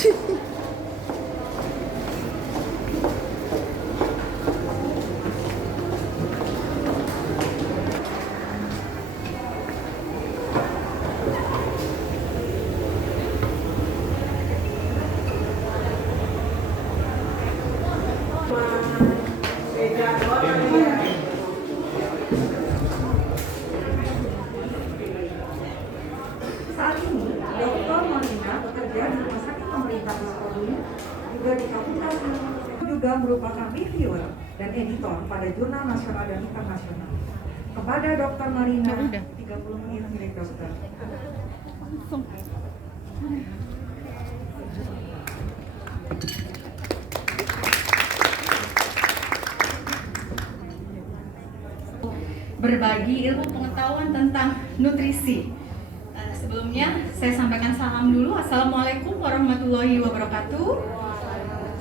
Saat ini, Dr. Marina bekerja di Rumah Sakit Pemerintah Sukabumi, juga di Fakultas Ilmu juga merupakan reviewer dan editor pada jurnal nasional dan internasional. Kepada Dr. Marina, 30 menit milik dokter. Berbagi ilmu pengetahuan tentang nutrisi. Sebelumnya saya sampaikan salam dulu. Assalamualaikum warahmatullahi wabarakatuh.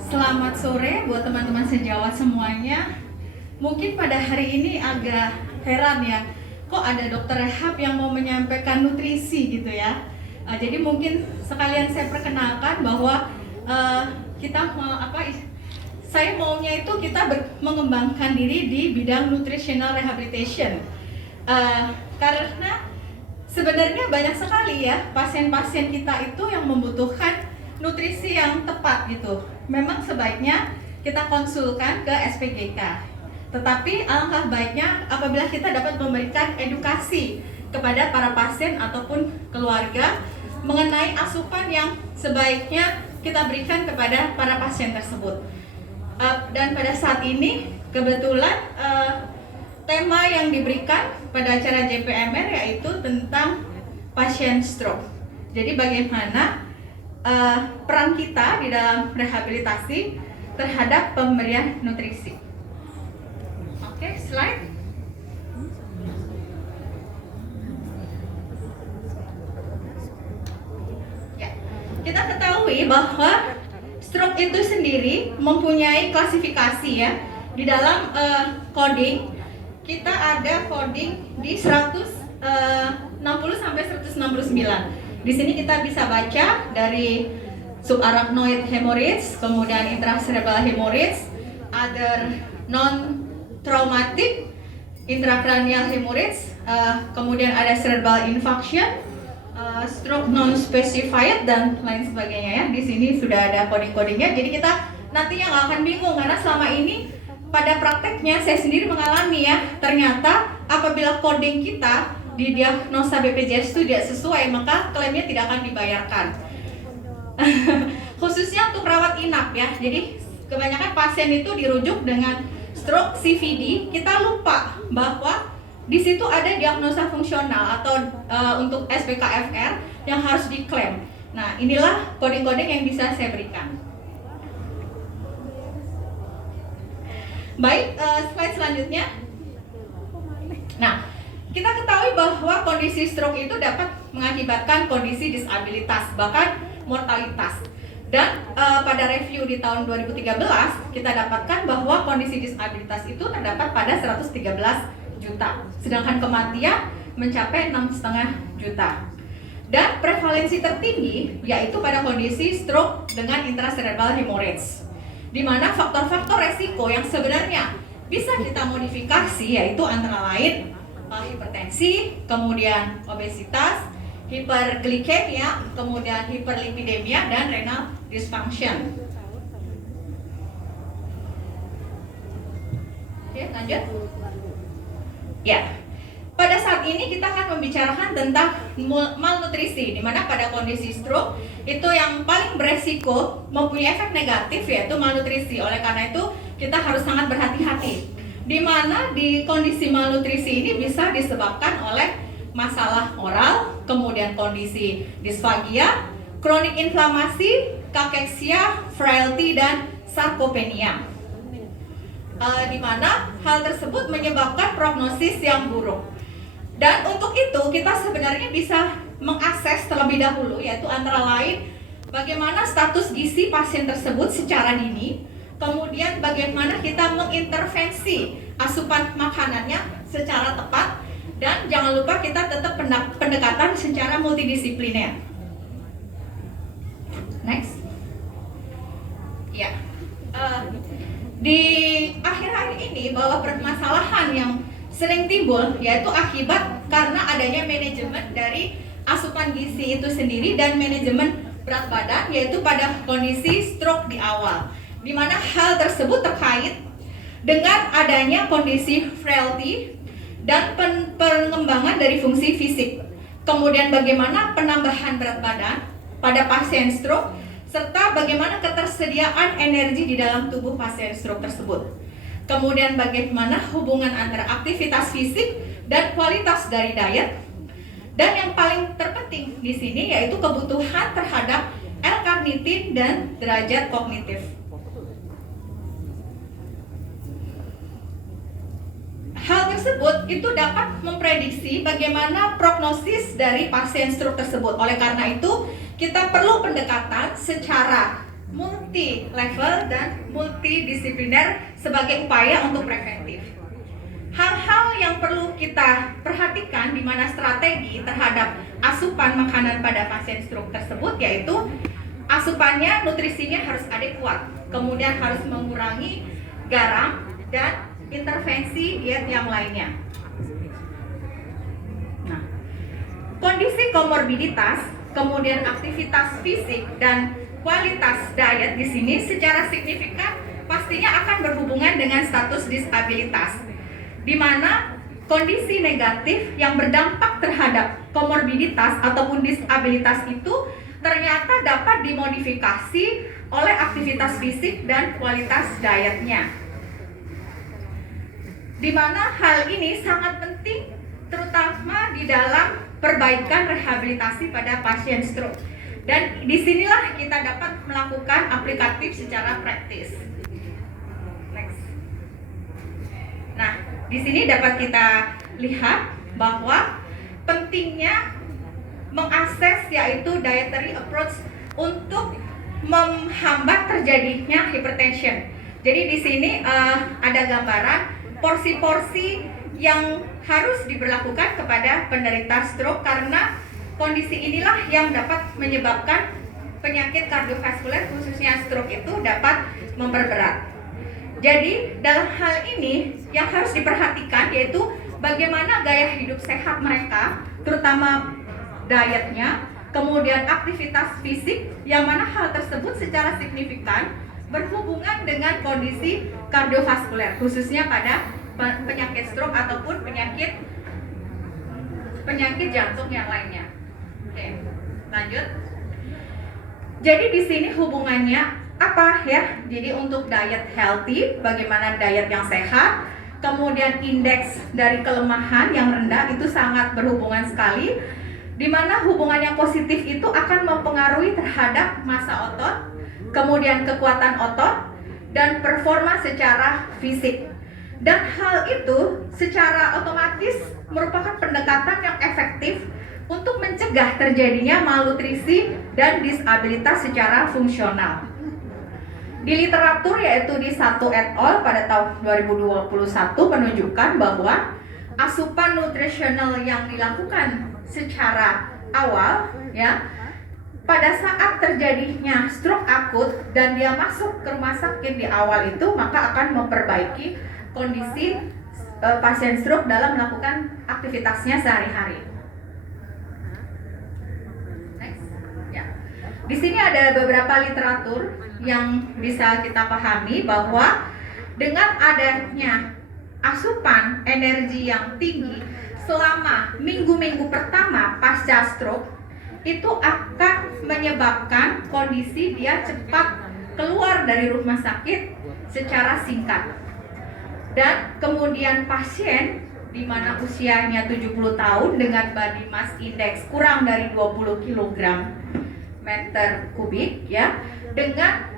Selamat sore buat teman-teman sejawat semuanya. Mungkin pada hari ini agak heran ya, kok ada dokter rehab yang mau menyampaikan nutrisi gitu ya. Jadi mungkin sekalian saya perkenalkan bahwa saya maunya itu kita mengembangkan diri di bidang nutritional rehabilitation. Karena sebenarnya banyak sekali ya pasien-pasien kita itu yang membutuhkan nutrisi yang tepat gitu. Memang sebaiknya kita konsulkan ke SPGK. Tetapi alangkah baiknya apabila kita dapat memberikan edukasi kepada para pasien ataupun keluarga mengenai asupan yang sebaiknya kita berikan kepada para pasien tersebut. Dan pada saat ini kebetulan tema yang diberikan pada acara JPMR yaitu tentang pasien stroke. Jadi bagaimana peran kita di dalam rehabilitasi terhadap pemberian nutrisi. Oke, slide. Ya, kita ketahui bahwa stroke itu sendiri mempunyai klasifikasi ya. Di dalam coding kita ada coding di 160 sampai 169. Di sini kita bisa baca dari subarachnoid hemorrhage, kemudian intracerebral hemorrhage, other non-traumatic intracranial hemorrhage, kemudian ada cerebral infarction, stroke non-specified dan lain sebagainya ya. Di sini sudah ada coding-codingnya. Jadi kita nantinya nggak akan bingung karena selama ini pada prakteknya saya sendiri mengalami ya. Ternyata apabila coding kita di diagnosa BPJS itu tidak sesuai, maka klaimnya tidak akan dibayarkan. Khususnya untuk rawat inap ya. Jadi kebanyakan pasien itu dirujuk dengan stroke CVD, kita lupa bahwa di situ ada diagnosa fungsional atau untuk SPKFR yang harus diklaim. Nah, inilah coding-coding yang bisa saya berikan. Baik, slide selanjutnya. Nah, kita ketahui bahwa kondisi stroke itu dapat mengakibatkan kondisi disabilitas, bahkan mortalitas. Dan pada review di tahun 2013, kita dapatkan bahwa kondisi disabilitas itu terdapat pada 113 juta, sedangkan kematian mencapai 6,5 juta. Dan prevalensi tertinggi yaitu pada kondisi stroke dengan intracerebral hemorrhage, di mana faktor-faktor resiko yang sebenarnya bisa kita modifikasi yaitu antara lain hipertensi, kemudian obesitas, hiperglikemia, kemudian hiperlipidemia, dan renal dysfunction. Oke, lanjut. Ya, pada saat ini kita akan membicarakan tentang malnutrisi, di mana pada kondisi stroke itu yang paling beresiko mempunyai efek negatif yaitu malnutrisi. Oleh karena itu kita harus sangat berhati-hati. Di mana di kondisi malnutrisi ini bisa disebabkan oleh masalah oral, kemudian kondisi disfagia, kronik inflamasi, kakeksia, frailty, dan sarkopenia. Di mana hal tersebut menyebabkan prognosis yang buruk. Dan untuk itu kita sebenarnya bisa mengakses terlebih dahulu, yaitu antara lain bagaimana status gizi pasien tersebut secara dini, kemudian bagaimana kita mengintervensi asupan makanannya secara tepat, dan jangan lupa kita tetap pendekatan secara multidisipliner. Next. di akhir-akhir ini bahwa permasalahan yang sering timbul yaitu akibat karena adanya manajemen dari asupan gizi itu sendiri dan manajemen berat badan, yaitu pada kondisi stroke di awal, di mana hal tersebut terkait dengan adanya kondisi frailty dan pengembangan dari fungsi fisik. Kemudian bagaimana penambahan berat badan pada pasien stroke, serta bagaimana ketersediaan energi di dalam tubuh pasien stroke tersebut. Kemudian bagaimana hubungan antara aktivitas fisik dan kualitas dari diet. Dan yang paling terpenting di sini yaitu kebutuhan terhadap L-karnitin dan derajat kognitif. Hal tersebut itu dapat memprediksi bagaimana prognosis dari pasien stroke tersebut. Oleh karena itu, kita perlu pendekatan secara multi level dan multidisipliner sebagai upaya untuk preventif. Hal-hal yang perlu kita perhatikan di mana strategi terhadap asupan makanan pada pasien stroke tersebut yaitu asupannya, nutrisinya harus adekuat, kemudian harus mengurangi garam dan intervensi diet yang lainnya. Nah, kondisi komorbiditas, kemudian aktivitas fisik dan kualitas diet di sini secara signifikan pastinya akan berhubungan dengan status disabilitas, di mana kondisi negatif yang berdampak terhadap komorbiditas ataupun disabilitas itu ternyata dapat dimodifikasi oleh aktivitas fisik dan kualitas dietnya. Di mana hal ini sangat penting terutama di dalam perbaikan rehabilitasi pada pasien stroke. Dan disinilah kita dapat melakukan aplikatif secara praktis. Next. Nah, di sini dapat kita lihat bahwa pentingnya mengakses yaitu dietary approach untuk menghambat terjadinya hypertension. Jadi di sini ada gambaran porsi-porsi yang harus diberlakukan kepada penderita stroke karena kondisi inilah yang dapat menyebabkan penyakit kardiovaskuler khususnya stroke itu dapat memperberat. Jadi dalam hal ini yang harus diperhatikan yaitu bagaimana gaya hidup sehat mereka, terutama dietnya, kemudian aktivitas fisik yang mana hal tersebut secara signifikan berhubungan dengan kondisi kardiovaskuler khususnya pada penyakit stroke ataupun penyakit jantung yang lainnya. Oke, lanjut. Jadi di sini hubungannya apa ya? Jadi untuk diet healthy, bagaimana diet yang sehat, kemudian indeks dari kelemahan yang rendah itu sangat berhubungan sekali, di mana hubungan yang positif itu akan mempengaruhi terhadap massa otot, kemudian kekuatan otot, dan performa secara fisik. Dan hal itu secara otomatis merupakan pendekatan yang efektif untuk mencegah terjadinya malnutrisi dan disabilitas secara fungsional. Di literatur yaitu di Sato et al. Pada tahun 2021 menunjukkan bahwa asupan nutrisional yang dilakukan secara awal ya pada saat terjadinya stroke akut dan dia masuk ke rumah sakit di awal itu maka akan memperbaiki kondisi pasien stroke dalam melakukan aktivitasnya sehari-hari. Next. Ya. Di sini ada beberapa literatur yang bisa kita pahami bahwa dengan adanya asupan energi yang tinggi selama minggu-minggu pertama pasca stroke itu akan menyebabkan kondisi dia cepat keluar dari rumah sakit secara singkat. Dan kemudian pasien di mana usianya 70 tahun dengan body mass index kurang dari 20 kg meter kubik ya, dengan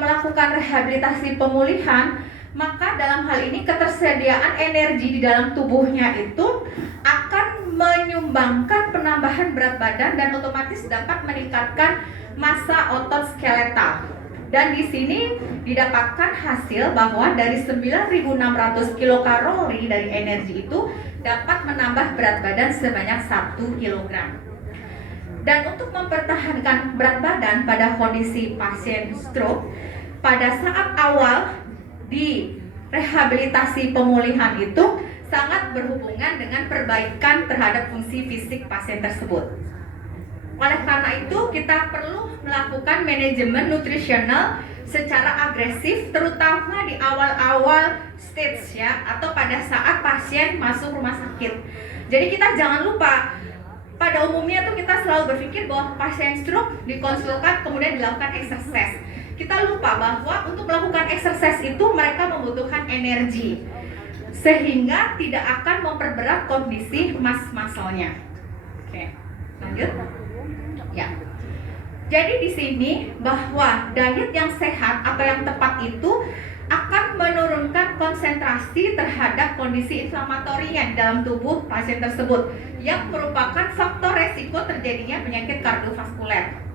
melakukan rehabilitasi pemulihan, maka dalam hal ini ketersediaan energi di dalam tubuhnya itu akan menyumbangkan penambahan berat badan dan otomatis dapat meningkatkan massa otot skeletal. Dan di sini didapatkan hasil bahwa dari 9.600 kilokalori dari energi itu dapat menambah berat badan sebanyak 1 kg. Dan untuk mempertahankan berat badan pada kondisi pasien stroke, pada saat awal di rehabilitasi pemulihan itu sangat berhubungan dengan perbaikan terhadap fungsi fisik pasien tersebut. Oleh karena itu, kita perlu melakukan manajemen nutrisional secara agresif, terutama di awal-awal stage ya, atau pada saat pasien masuk rumah sakit. Jadi kita jangan lupa, pada umumnya tuh kita selalu berpikir bahwa pasien stroke dikonsulkan kemudian dilakukan exercise. Kita lupa bahwa untuk melakukan exercise itu mereka membutuhkan energi, sehingga tidak akan memperberat kondisi muscle-nya. Oke, lanjut. Ya. Jadi di sini bahwa diet yang sehat atau yang tepat itu akan menurunkan konsentrasi terhadap kondisi inflamatori yang dalam tubuh pasien tersebut, yang merupakan faktor resiko terjadinya penyakit kardiovaskuler.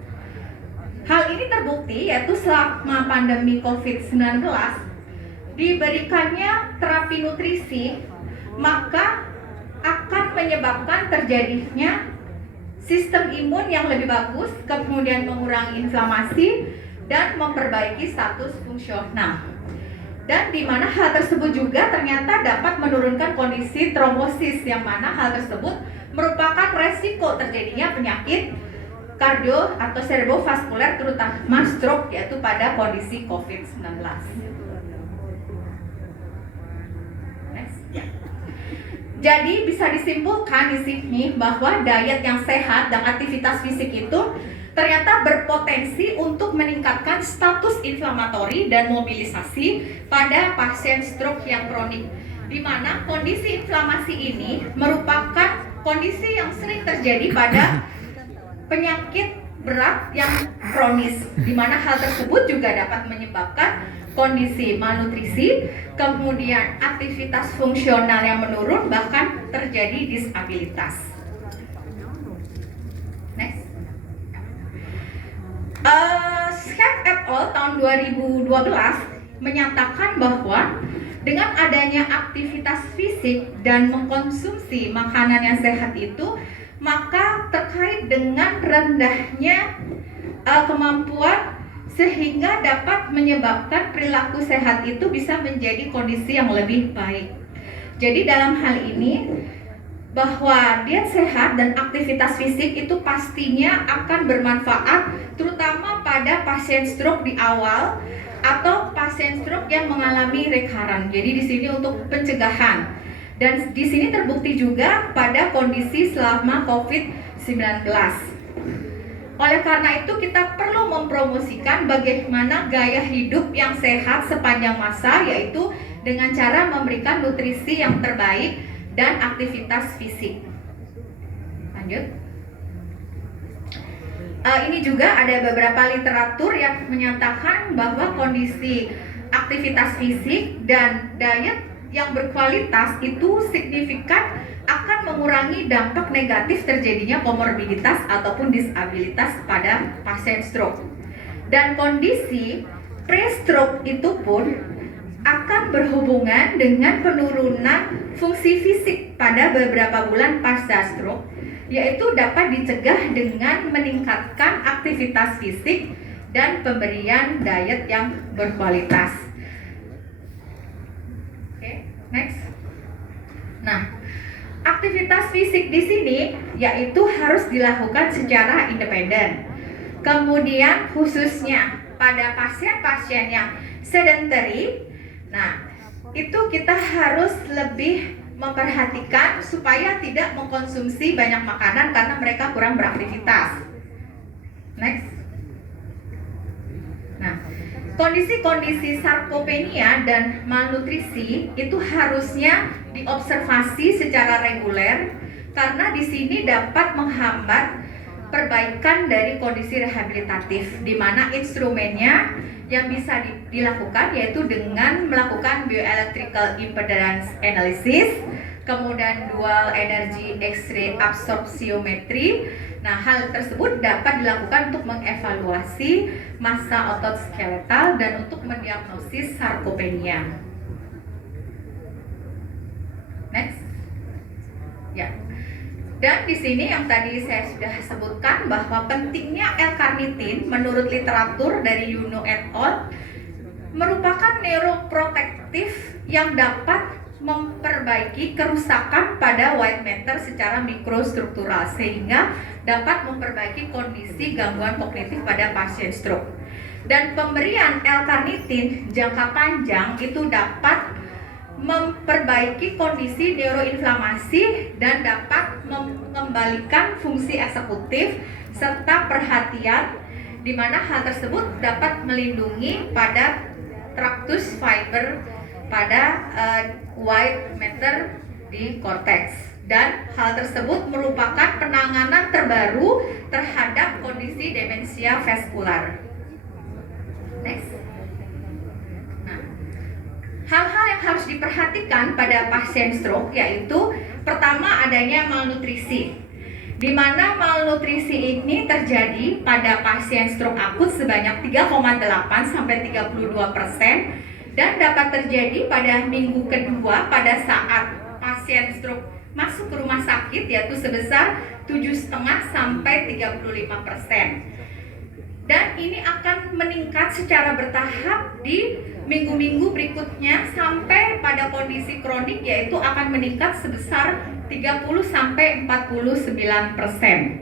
Hal ini terbukti yaitu selama pandemi COVID-19 diberikannya terapi nutrisi, maka akan menyebabkan terjadinya sistem imun yang lebih bagus, kemudian mengurangi inflamasi dan memperbaiki status fungsional. Dan di mana hal tersebut juga ternyata dapat menurunkan kondisi trombosis, yang mana hal tersebut merupakan resiko terjadinya penyakit kardio atau cerebrovaskuler, terutama stroke, yaitu pada kondisi COVID-19. Jadi bisa disimpulkan di sini bahwa diet yang sehat dan aktivitas fisik itu ternyata berpotensi untuk meningkatkan status inflamatori dan mobilisasi pada pasien stroke yang kronik, di mana kondisi inflamasi ini merupakan kondisi yang sering terjadi pada penyakit berat yang kronis, di mana hal tersebut juga dapat menyebabkan kondisi malnutrisi, kemudian aktivitas fungsional yang menurun, bahkan terjadi disabilitas. Next. Scott et al. Tahun 2012 menyatakan bahwa dengan adanya aktivitas fisik dan mengkonsumsi makanan yang sehat itu, maka terkait dengan rendahnya kemampuan sehingga dapat menyebabkan perilaku sehat itu bisa menjadi kondisi yang lebih baik. Jadi dalam hal ini bahwa diet sehat dan aktivitas fisik itu pastinya akan bermanfaat, terutama pada pasien stroke di awal atau pasien stroke yang mengalami recurrent. Jadi di sini untuk pencegahan. Dan di sini terbukti juga pada kondisi selama COVID-19. Oleh karena itu kita perlu mempromosikan bagaimana gaya hidup yang sehat sepanjang masa, yaitu dengan cara memberikan nutrisi yang terbaik dan aktivitas fisik. Lanjut. Ini juga ada beberapa literatur yang menyatakan bahwa kondisi aktivitas fisik dan diet yang berkualitas itu signifikan akan mengurangi dampak negatif terjadinya komorbiditas ataupun disabilitas pada pasien stroke. Dan kondisi pre-stroke itu pun akan berhubungan dengan penurunan fungsi fisik pada beberapa bulan pasca stroke, yaitu dapat dicegah dengan meningkatkan aktivitas fisik dan pemberian diet yang berkualitas. Next. Nah, aktivitas fisik di sini yaitu harus dilakukan secara independen. Kemudian khususnya pada pasien-pasien yang sedentary, nah itu kita harus lebih memperhatikan supaya tidak mengkonsumsi banyak makanan karena mereka kurang beraktivitas. Next. Nah, kondisi-kondisi sarkopenia dan malnutrisi itu harusnya diobservasi secara reguler karena di sini dapat menghambat perbaikan dari kondisi rehabilitatif, di mana instrumennya yang bisa dilakukan yaitu dengan melakukan bioelectrical impedance analysis, kemudian dual energy X-ray absorptiometry. Nah, hal tersebut dapat dilakukan untuk mengevaluasi massa otot skeletal dan untuk mendiagnosis sarkopenia. Next. Ya. Dan di sini yang tadi saya sudah sebutkan bahwa pentingnya L-carnitin menurut literatur dari Yuno et al. merupakan neuroprotektif yang dapat memperbaiki kerusakan pada white matter secara mikrostruktural sehingga dapat memperbaiki kondisi gangguan kognitif pada pasien stroke. Dan pemberian L-carnitin jangka panjang itu dapat memperbaiki kondisi neuroinflamasi dan dapat mengembalikan fungsi eksekutif serta perhatian, di mana hal tersebut dapat melindungi pada tractus fiber pada white matter di korteks, dan hal tersebut merupakan penanganan terbaru terhadap kondisi demensia vaskular. Next. Nah, hal-hal yang harus diperhatikan pada pasien stroke yaitu pertama adanya malnutrisi, di mana malnutrisi ini terjadi pada pasien stroke akut sebanyak 3,8 sampai 32%. Dan dapat terjadi pada minggu kedua pada saat pasien stroke masuk ke rumah sakit, yaitu sebesar 7,5 sampai 35%. Dan ini akan meningkat secara bertahap di minggu-minggu berikutnya sampai pada kondisi kronik, yaitu akan meningkat sebesar 30 sampai 49%.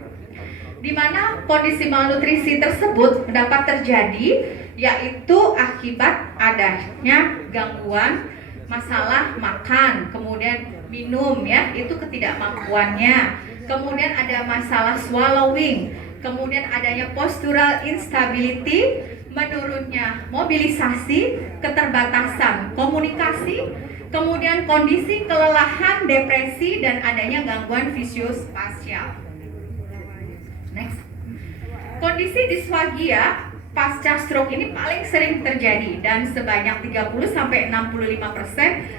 Di mana kondisi malnutrisi tersebut dapat terjadi yaitu akibat adanya gangguan masalah makan, kemudian minum ya, itu ketidakmampuannya. Kemudian ada masalah swallowing, kemudian adanya postural instability, menurunnya mobilisasi, keterbatasan komunikasi, kemudian kondisi kelelahan, depresi, dan adanya gangguan visiospasial. Next. Kondisi disfagia pasca stroke ini paling sering terjadi dan sebanyak 30-65%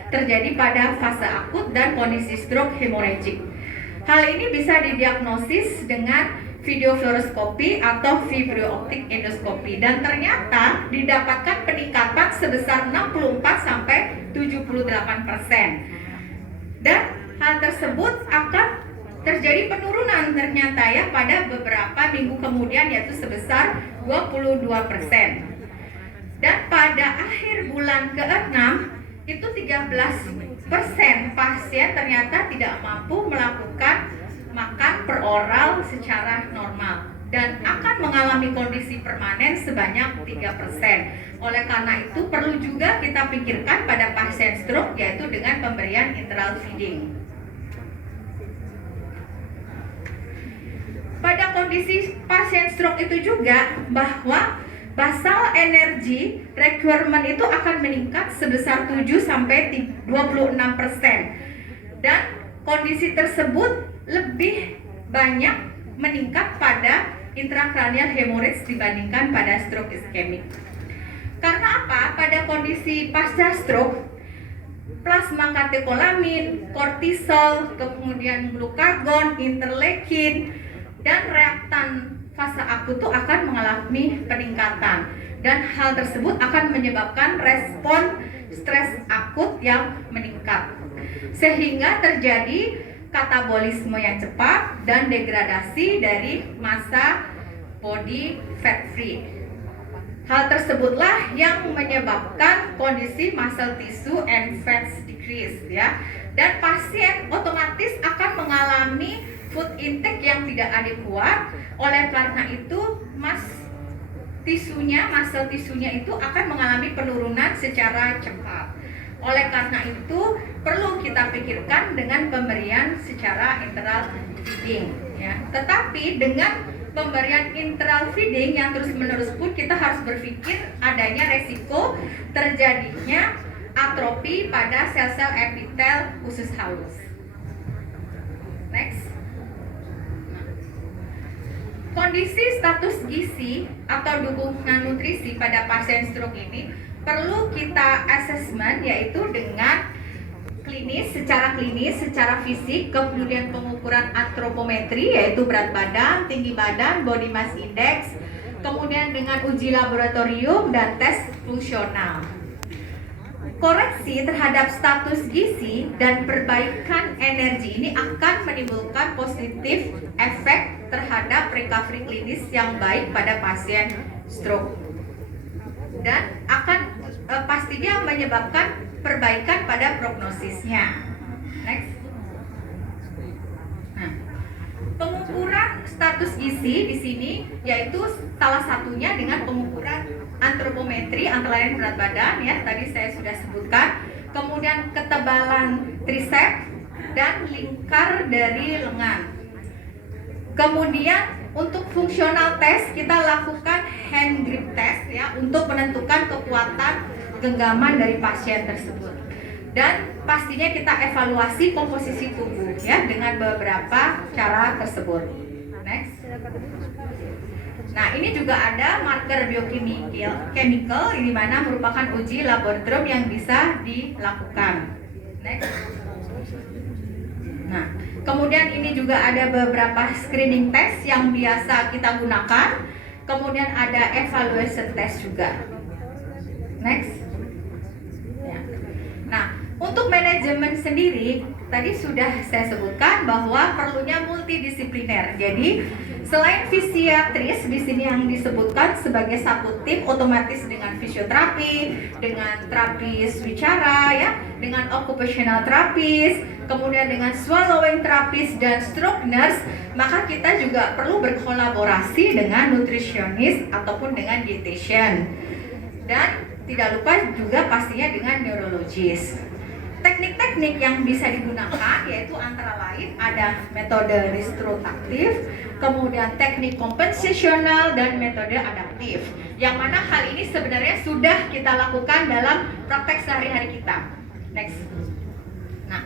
terjadi pada fase akut dan kondisi stroke hemorrhagic. Hal ini bisa didiagnosis dengan videofluoroskopi atau fibrooptik endoskopi, dan ternyata didapatkan peningkatan sebesar 64-78%. Dan hal tersebut akan terjadi penurunan ternyata ya pada beberapa minggu kemudian, yaitu sebesar 22%. Dan pada akhir bulan ke-6 itu 13% pasien ternyata tidak mampu melakukan makan per oral secara normal dan akan mengalami kondisi permanen sebanyak 3%. Oleh karena itu perlu juga kita pikirkan pada pasien stroke, yaitu dengan pemberian enteral feeding. Pada kondisi pasien stroke itu juga bahwa basal energy requirement itu akan meningkat sebesar 7-26%, dan kondisi tersebut lebih banyak meningkat pada intracranial hemorrhage dibandingkan pada stroke ischemic. Karena apa? Pada kondisi pasca stroke, plasma katekolamin, kortisol, kemudian glukagon, interleukin, dan reaktan fase akut itu akan mengalami peningkatan, dan hal tersebut akan menyebabkan respon stres akut yang meningkat sehingga terjadi katabolisme yang cepat dan degradasi dari massa body fat free. Hal tersebutlah yang menyebabkan kondisi muscle tissue and fats decrease ya, dan pasien otomatis akan mengalami food intake yang tidak adekuat. Oleh karena itu muscle tisunya itu akan mengalami penurunan secara cepat. Oleh karena itu perlu kita pikirkan dengan pemberian secara enteral feeding ya. Tetapi dengan pemberian enteral feeding yang terus-menerus pun kita harus berpikir adanya resiko terjadinya atrofi pada sel-sel epitel usus halus. Next. Kondisi status gizi atau dukungan nutrisi pada pasien stroke ini perlu kita assessment, yaitu dengan secara klinis, secara fisik, kemudian pengukuran antropometri yaitu berat badan, tinggi badan, body mass index, kemudian dengan uji laboratorium dan tes fungsional. Koreksi terhadap status gizi dan perbaikan energi ini akan menimbulkan positif efek terhadap recovery klinis yang baik pada pasien stroke, dan akan pastinya menyebabkan perbaikan pada prognosisnya. Next. Nah, pengukuran status gizi di sini yaitu salah satunya dengan pengukuran antropometri antara lain berat badan ya, tadi saya sudah sebutkan. Kemudian ketebalan triceps dan lingkar dari lengan. Kemudian untuk fungsional test kita lakukan hand grip test ya untuk menentukan kekuatan genggaman dari pasien tersebut. Dan pastinya kita evaluasi komposisi tubuh ya dengan beberapa cara tersebut. Next. Nah, ini juga ada marker biochemical di mana merupakan uji laboratorium yang bisa dilakukan. Next. Nah, kemudian ini juga ada beberapa screening test yang biasa kita gunakan. Kemudian ada evaluation test juga. Next. Ya. Nah, untuk manajemen sendiri tadi sudah saya sebutkan bahwa perlunya multidisipliner. Jadi selain fisiatris di sini yang disebutkan sebagai satu tim otomatis dengan fisioterapi, dengan terapis wicara ya, dengan occupational therapist, kemudian dengan swallowing therapist dan stroke nurse, maka kita juga perlu berkolaborasi dengan nutritionist ataupun dengan dietitian. Dan tidak lupa juga pastinya dengan neurologis. Teknik-teknik yang bisa digunakan yaitu antara lain ada metode restoratif, kemudian teknik kompensasional dan metode adaptif. Yang mana hal ini sebenarnya sudah kita lakukan dalam praktek sehari-hari kita. Next. Nah,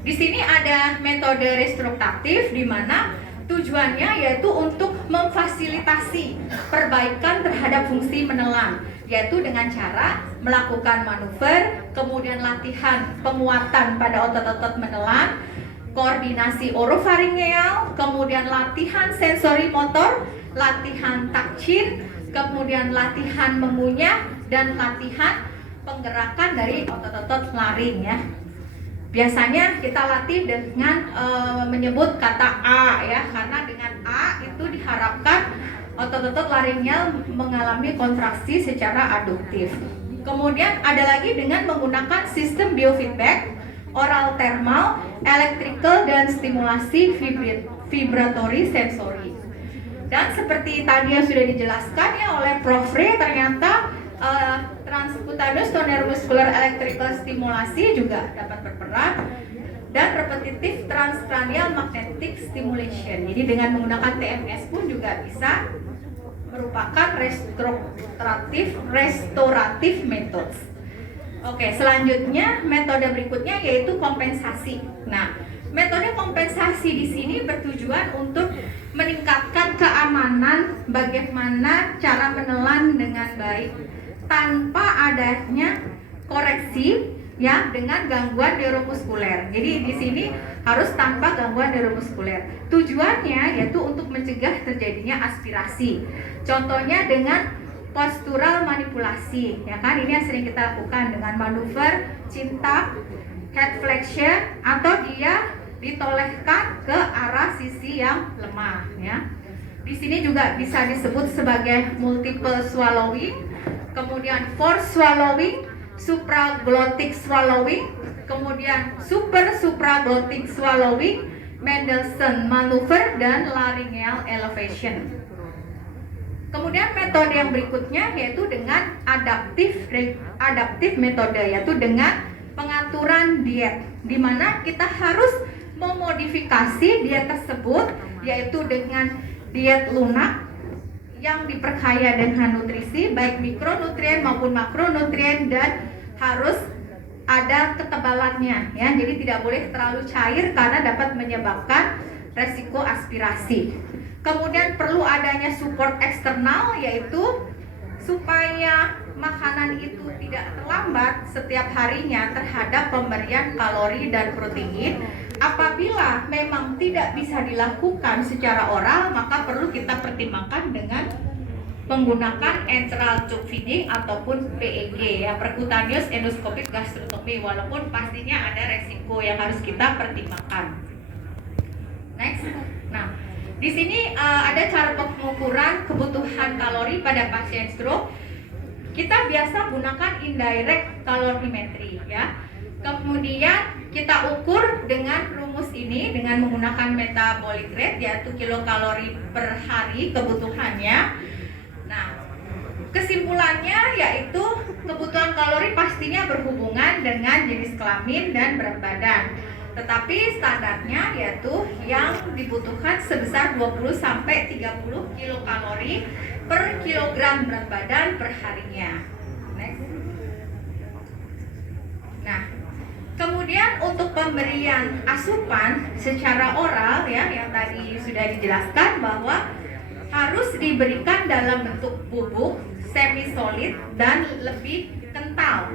di sini ada metode restoratif di mana tujuannya yaitu untuk memfasilitasi perbaikan terhadap fungsi menelan, yaitu dengan cara melakukan manuver, kemudian latihan penguatan pada otot-otot menelan, koordinasi orofaringeal, kemudian latihan sensori motor, latihan takcin, kemudian latihan mengunyah, dan latihan penggerakan dari otot-otot laring ya. Biasanya kita latih dengan menyebut kata A ya, karena dengan A itu diharapkan otot-otot laringeal mengalami kontraksi secara aduktif. Kemudian ada lagi dengan menggunakan sistem biofeedback, oral thermal, electrical, dan stimulasi vibratory sensori. Dan seperti tadi yang sudah dijelaskan ya oleh Prof. Re, ternyata transcutaneous neuromuscular electrical stimulasi juga dapat berperan, dan repetitive transcranial magnetic stimulation. Jadi dengan menggunakan TMS pun juga bisa merupakan restoratif methods. Oke, selanjutnya metode berikutnya yaitu kompensasi. Nah, metode kompensasi di sini bertujuan untuk meningkatkan keamanan bagaimana cara menelan dengan baik tanpa adanya koreksi ya dengan gangguan neuromuskuler. Jadi di sini harus tanpa gangguan neuromuskuler. Tujuannya yaitu untuk mencegah terjadinya aspirasi. Contohnya dengan postural manipulasi, ya kan? Ini yang sering kita lakukan dengan manuver cinta, head flexion, atau dia ditolehkan ke arah sisi yang lemah, ya. Di sini juga bisa disebut sebagai multiple swallowing, kemudian forced swallowing, supraglottic swallowing, kemudian supraglottic swallowing, Mendelssohn maneuver, dan laryngeal elevation. Kemudian metode yang berikutnya yaitu dengan adaptif metode, yaitu dengan pengaturan diet, di mana kita harus memodifikasi diet tersebut, yaitu dengan diet lunak yang diperkaya dengan nutrisi baik mikronutrien maupun makronutrien, dan harus ada ketebalannya ya. Jadi tidak boleh terlalu cair karena dapat menyebabkan resiko aspirasi. Kemudian perlu adanya support eksternal, yaitu supaya makanan itu tidak terlambat setiap harinya terhadap pemberian kalori dan protein. Apabila memang tidak bisa dilakukan secara oral, maka perlu kita pertimbangkan dengan menggunakan enteral tube feeding ataupun PEG ya, percutaneous endoscopic gastrostomy, walaupun pastinya ada resiko yang harus kita pertimbangkan. Next. Nah, di sini ada cara pengukuran kebutuhan kalori pada pasien stroke. kita biasa gunakan indirect calorimetry ya. Kemudian kita ukur dengan rumus ini dengan menggunakan metabolic rate yaitu kilokalori per hari kebutuhannya. Nah, kesimpulannya yaitu kebutuhan kalori pastinya berhubungan dengan jenis kelamin dan berat badan. Tetapi standarnya yaitu yang dibutuhkan sebesar 20 sampai 30 kilokalori per kilogram berat badan per harinya. Next. Nah, kemudian untuk pemberian asupan secara oral ya yang tadi sudah dijelaskan bahwa harus diberikan dalam bentuk bubuk semi solid dan lebih kental.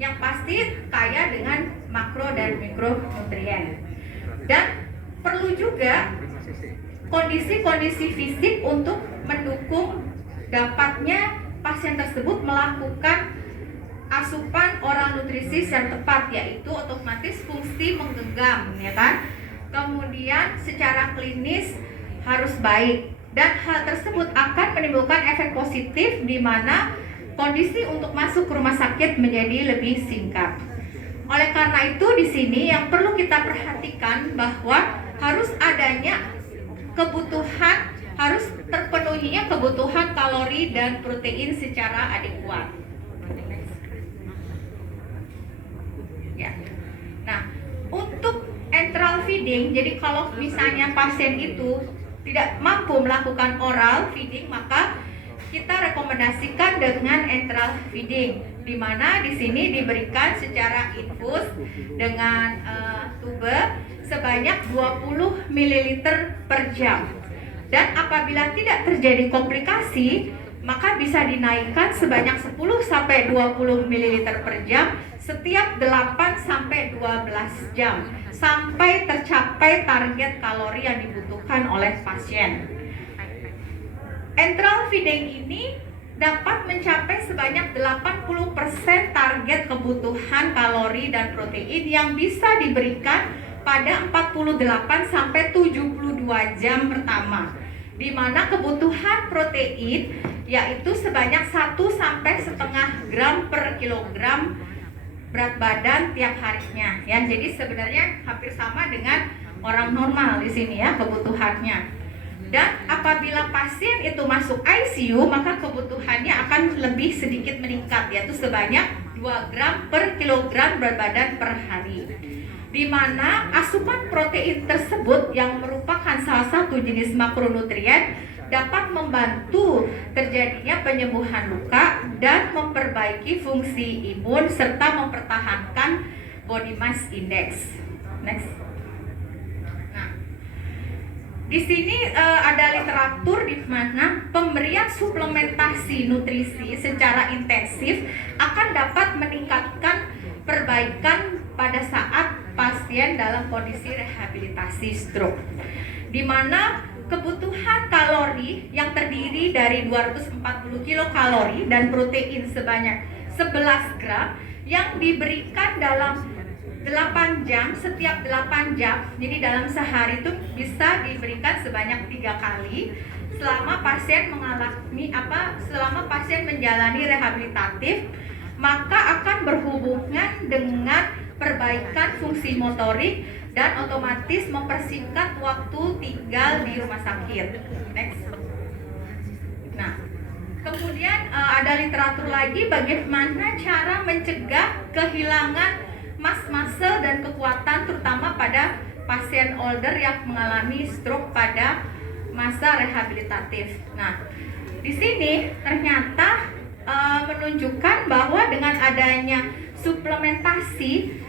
Yang pasti kaya dengan makro dan mikronutrien. Dan perlu juga kondisi-kondisi fisik untuk mendukung dapatnya pasien tersebut melakukan asupan oral nutrisi yang tepat, yaitu otomatis fungsi menggenggam, ya kan? Kemudian secara klinis harus baik dan hal tersebut akan menimbulkan efek positif di mana kondisi untuk masuk ke rumah sakit menjadi lebih singkat. Oleh karena itu di sini yang perlu kita perhatikan bahwa harus adanya kebutuhan, harus terpenuhinya kebutuhan kalori dan protein secara adekuat. Ya. Nah, untuk enteral feeding, jadi kalau misalnya pasien itu tidak mampu melakukan oral feeding, maka kita rekomendasikan dengan enteral feeding, di mana di sini diberikan secara infus dengan tube sebanyak 20 ml per jam. Dan apabila tidak terjadi komplikasi, maka bisa dinaikkan sebanyak 10 sampai 20 ml per jam setiap 8 sampai 12 jam sampai tercapai target kalori yang dibutuhkan oleh pasien. Enteral feeding ini dapat mencapai sebanyak 80% target kebutuhan kalori dan protein yang bisa diberikan pada 48 sampai 72 jam pertama, di mana kebutuhan protein yaitu sebanyak 1 sampai setengah gram per kilogram berat badan tiap harinya ya. Jadi sebenarnya hampir sama dengan orang normal di sini ya kebutuhannya. Dan apabila pasien itu masuk ICU, maka kebutuhannya akan lebih sedikit meningkat, yaitu sebanyak 2 gram per kilogram berat badan per hari. Di mana asupan protein tersebut yang merupakan salah satu jenis makronutrien dapat membantu terjadinya penyembuhan luka dan memperbaiki fungsi imun serta mempertahankan body mass index. Next. Di sini ada literatur di mana pemberian suplementasi nutrisi secara intensif akan dapat meningkatkan perbaikan pada saat pasien dalam kondisi rehabilitasi stroke. Di mana kebutuhan kalori yang terdiri dari 240 kilokalori dan protein sebanyak 11 gram yang diberikan dalam 8 jam, setiap 8 jam, jadi dalam sehari itu bisa diberikan sebanyak 3 kali selama pasien selama pasien menjalani rehabilitatif, maka akan berhubungan dengan perbaikan fungsi motorik dan otomatis mempersingkat waktu tinggal di rumah sakit. Next. Nah, kemudian ada literatur lagi bagaimana cara mencegah kehilangan mass muscle dan kekuatan terutama pada pasien older yang mengalami stroke pada masa rehabilitatif. Nah, di sini ternyata menunjukkan bahwa dengan adanya suplementasi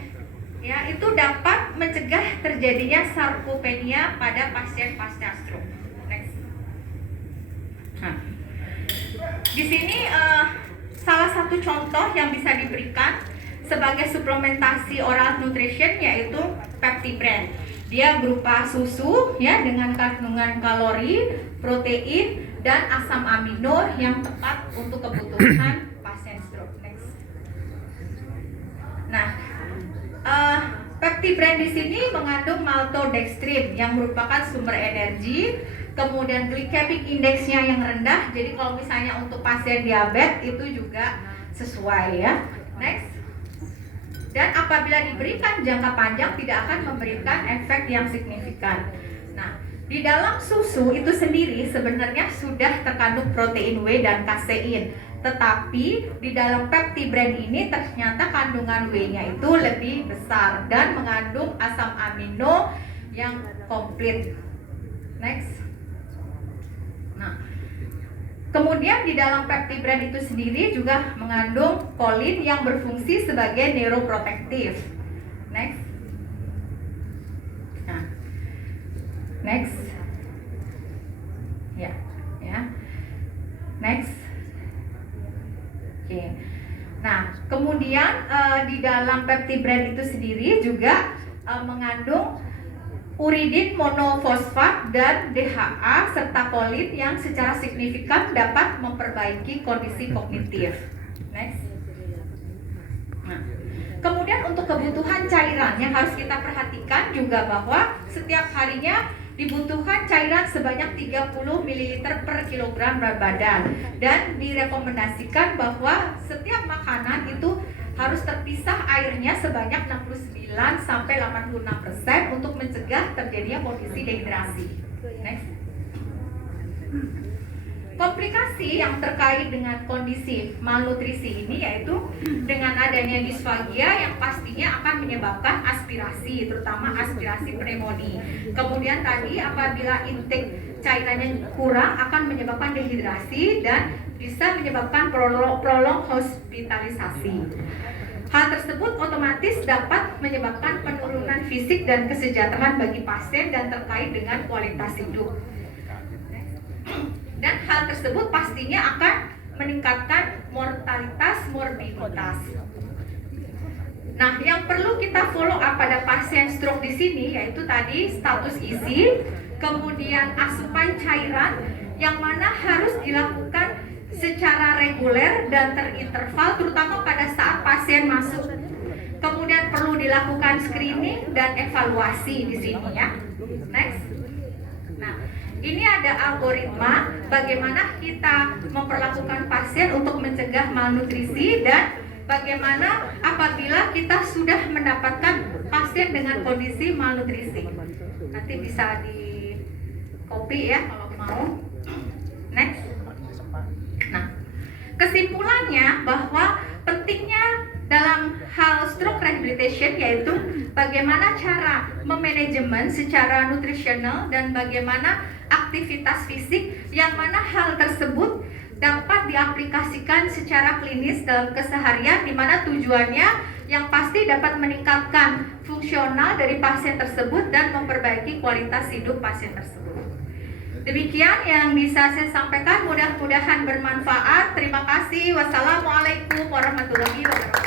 ya itu dapat mencegah terjadinya sarkopenia pada pasien pasca stroke. Next. Nah, di sini salah satu contoh yang bisa diberikan sebagai suplementasi oral nutrition yaitu Peptibran. Dia berupa susu ya dengan kandungan kalori, protein dan asam amino yang tepat untuk kebutuhan pasien stroke. Next. Nah, Peptibran di sini mengandung maltodextrin yang merupakan sumber energi kemudian glycemic index-nya yang rendah. Jadi kalau misalnya untuk pasien diabetes itu juga sesuai ya. Next. Dan apabila diberikan jangka panjang tidak akan memberikan efek yang signifikan. Nah, di dalam susu itu sendiri sebenarnya sudah terkandung protein whey dan kasein. Tetapi di dalam PeptiBrand ini ternyata kandungan whey-nya itu lebih besar dan mengandung asam amino yang komplit. Next. Nah, kemudian di dalam PeptiBrand itu sendiri juga mengandung kolin yang berfungsi sebagai neuroprotektif. Next. Nah, next. Ya, ya. Next. Oke. Nah, kemudian di dalam PeptiBrand itu sendiri juga mengandung uridin monofosfat dan DHA serta kolin yang secara signifikan dapat memperbaiki kondisi kognitif. Next. Nah, kemudian untuk kebutuhan cairan yang harus kita perhatikan juga bahwa setiap harinya dibutuhkan cairan sebanyak 30 ml per kilogram berat badan dan direkomendasikan bahwa setiap makanan itu harus terpisah airnya sebanyak 69 sampai 86% untuk mencegah terjadinya kondisi dehidrasi. Next. Komplikasi yang terkait dengan kondisi malnutrisi ini yaitu dengan adanya disfagia yang pastinya akan menyebabkan aspirasi, terutama aspirasi pneumonia. Kemudian tadi apabila intake cairannya kurang akan menyebabkan dehidrasi dan bisa menyebabkan prolong hospitalisasi. Hal tersebut otomatis dapat menyebabkan penurunan fisik dan kesejahteraan bagi pasien dan terkait dengan kualitas hidup. Dan hal tersebut pastinya akan meningkatkan mortalitas, morbiditas. Nah, yang perlu kita follow up pada pasien stroke di sini yaitu tadi status gizi, kemudian asupan cairan yang mana harus dilakukan secara reguler dan terinterval terutama pada saat pasien masuk. Kemudian perlu dilakukan screening dan evaluasi di sini ya. Next. Nah, ini ada algoritma bagaimana kita memperlakukan pasien untuk mencegah malnutrisi dan bagaimana apabila kita sudah mendapatkan pasien dengan kondisi malnutrisi. Nanti bisa di copy ya kalau mau. Next. Nah, kesimpulannya bahwa pentingnya dalam hal stroke rehabilitation yaitu bagaimana cara memanajemen secara nutrisional dan bagaimana aktivitas fisik yang mana hal tersebut dapat diaplikasikan secara klinis dalam keseharian di mana tujuannya yang pasti dapat meningkatkan fungsional dari pasien tersebut dan memperbaiki kualitas hidup pasien tersebut. Demikian yang bisa saya sampaikan, mudah-mudahan bermanfaat. Terima kasih. Wassalamualaikum warahmatullahi wabarakatuh.